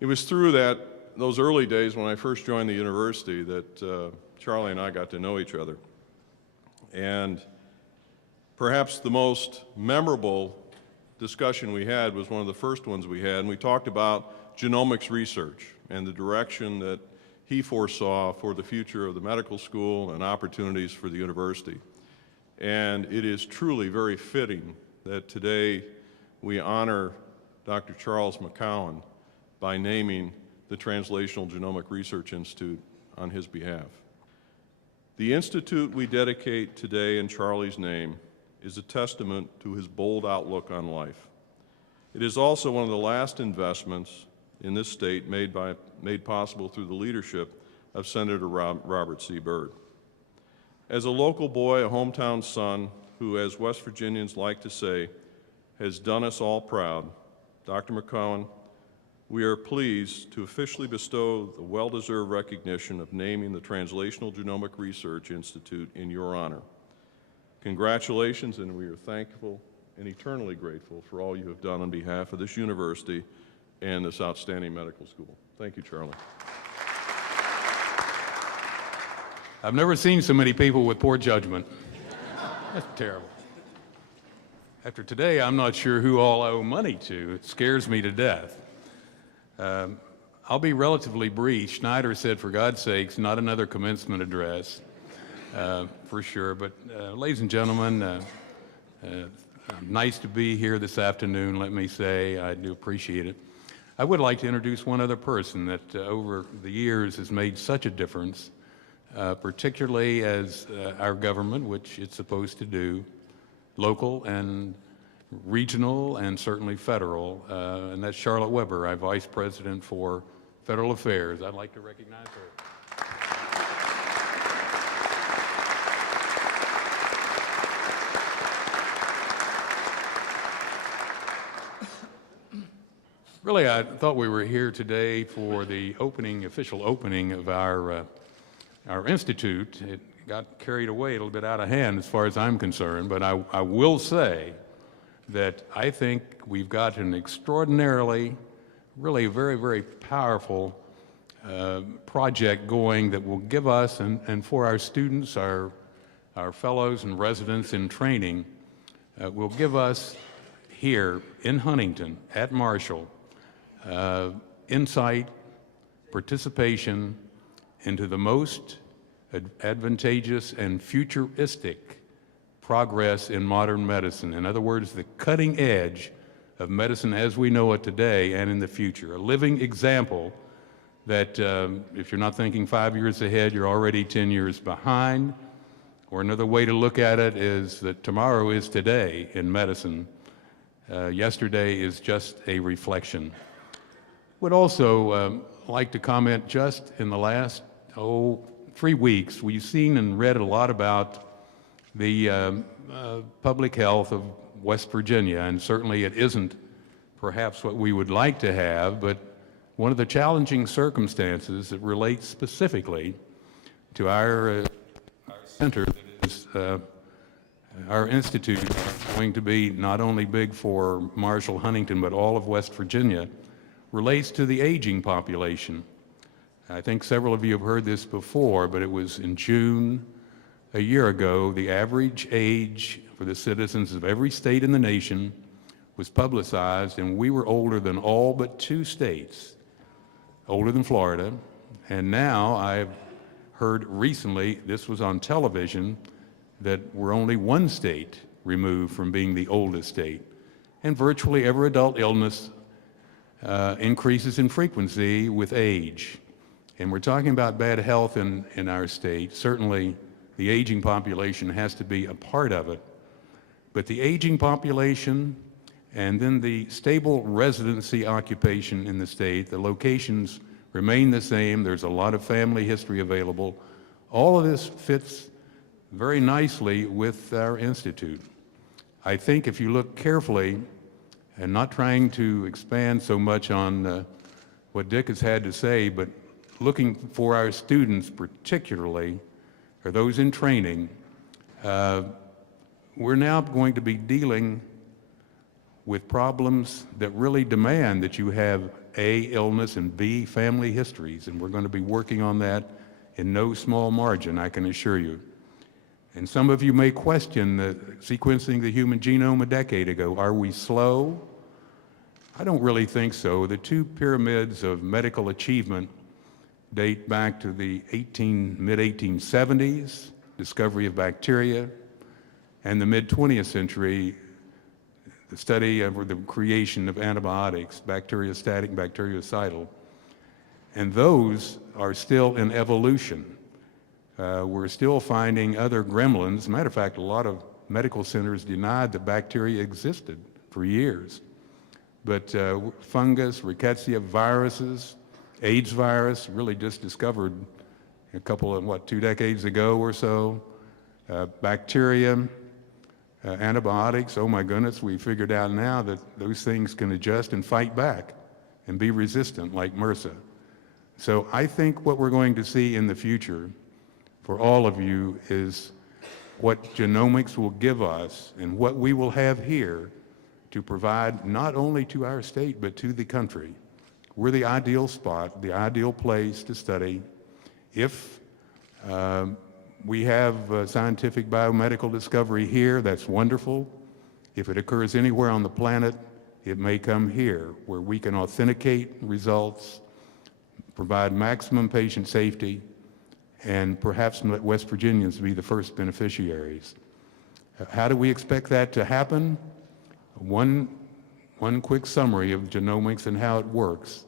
It was through those early days when I first joined the university that Charlie and I got to know each other. And perhaps the most memorable discussion we had was one of the first ones we had, and we talked about genomics research and the direction that he foresaw for the future of the medical school and opportunities for the university. And it is truly very fitting that today we honor Dr. Charles McKown by naming the Translational Genomic Research Institute on his behalf. The institute we dedicate today in Charlie's name is a testament to his bold outlook on life. It is also one of the last investments in this state made possible through the leadership of Senator Robert C. Byrd. As a local boy, a hometown son, who, as West Virginians like to say, has done us all proud, Dr. McKown, we are pleased to officially bestow the well-deserved recognition of naming the Translational Genomic Research Institute in your honor. Congratulations, and we are thankful and eternally grateful for all you have done on behalf of this university and this outstanding medical school. Thank you, Charlie. I've never seen so many people with poor judgment. That's terrible. After today, I'm not sure who all I owe money to. It scares me to death. I'll be relatively brief. Schneider said, for God's sakes, not another commencement address, for sure. But ladies and gentlemen, nice to be here this afternoon, let me say. I do appreciate it. I would like to introduce one other person that over the years has made such a difference, particularly as our government, which it's supposed to do, local and regional and certainly federal, and that's Charlotte Weber, our Vice President for Federal Affairs. I'd like to recognize her. Really, I thought we were here today for the official opening of our institute. It got carried away a little bit out of hand as far as I'm concerned, but I will say that I think we've got an extraordinarily, really very, very powerful project going that will give us, and for our students, our fellows and residents in training, will give us here in Huntington, at Marshall, insight, participation into the most advantageous and futuristic progress in modern medicine. In other words, the cutting edge of medicine as we know it today and in the future. A living example that if you're not thinking 5 years ahead, you're already 10 years behind. Or another way to look at it is that tomorrow is today in medicine. Yesterday is just a reflection. Would also like to comment just in the last 3 weeks, we've seen and read a lot about the public health of West Virginia, and certainly it isn't perhaps what we would like to have, but one of the challenging circumstances that relates specifically to our center, that is our institute, going to be not only big for Marshall, Huntington, but all of West Virginia, relates to the aging population. I think several of you have heard this before, but it was in June a year ago, the average age for the citizens of every state in the nation was publicized, and we were older than all but 2 states, older than Florida. And now I've heard recently, this was on television, that we're only 1 state removed from being the oldest state. And virtually every adult illness increases in frequency with age. And we're talking about bad health in our state. Certainly, the aging population has to be a part of it. But the aging population and then the stable residency occupation in the state, the locations remain the same. There's a lot of family history available. All of this fits very nicely with our institute. I think if you look carefully, and not trying to expand so much on what Dick has had to say, but looking for our students particularly, or those in training, we're now going to be dealing with problems that really demand that you have A, illness, and B, family histories. And we're going to be working on that in no small margin, I can assure you. And some of you may question the sequencing the human genome a decade ago. Are we slow? I don't really think so. The two pyramids of medical achievement date back to the mid-1870s, discovery of bacteria, and the mid-20th century, the study of or the creation of antibiotics, bacteriostatic, bactericidal. And those are still in evolution. We're still finding other gremlins. As a matter of fact, a lot of medical centers denied that bacteria existed for years. But fungus, rickettsia, viruses, AIDS virus, really just discovered a couple of, 2 decades ago or so. Bacteria, antibiotics, oh my goodness, we figured out now that those things can adjust and fight back and be resistant like MRSA. So I think what we're going to see in the future for all of you is what genomics will give us and what we will have here to provide not only to our state but to the country. We're the ideal spot, the ideal place to study. If we have scientific biomedical discovery here, that's wonderful. If it occurs anywhere on the planet, it may come here, where we can authenticate results, provide maximum patient safety, and perhaps let West Virginians be the first beneficiaries. How do we expect that to happen? One quick summary of genomics and how it works.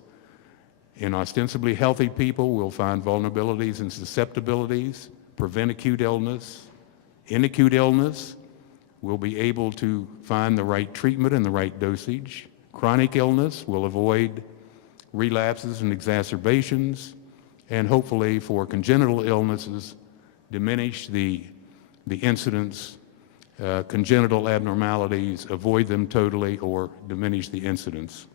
In ostensibly healthy people, we'll find vulnerabilities and susceptibilities, prevent acute illness. In acute illness, we'll be able to find the right treatment and the right dosage. Chronic illness, we'll avoid relapses and exacerbations, and hopefully for congenital illnesses, diminish the incidence, congenital abnormalities, avoid them totally, or diminish the incidence.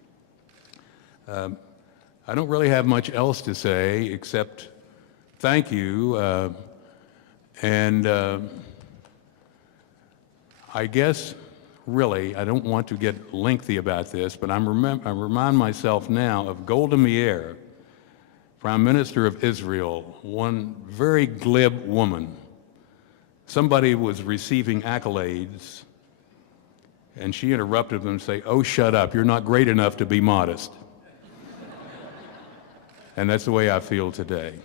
I don't really have much else to say except thank you, and I guess really, I don't want to get lengthy about this, but I remind myself now of Golda Meir, Prime Minister of Israel, one very glib woman. Somebody was receiving accolades, and she interrupted them and said, "Oh, shut up, you're not great enough to be modest." And that's the way I feel today.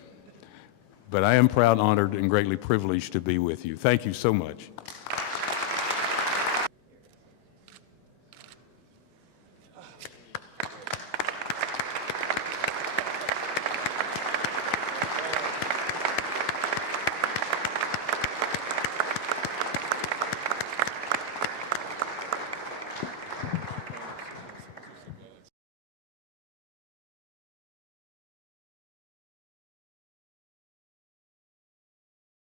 But I am proud, honored, and greatly privileged to be with you. Thank you so much.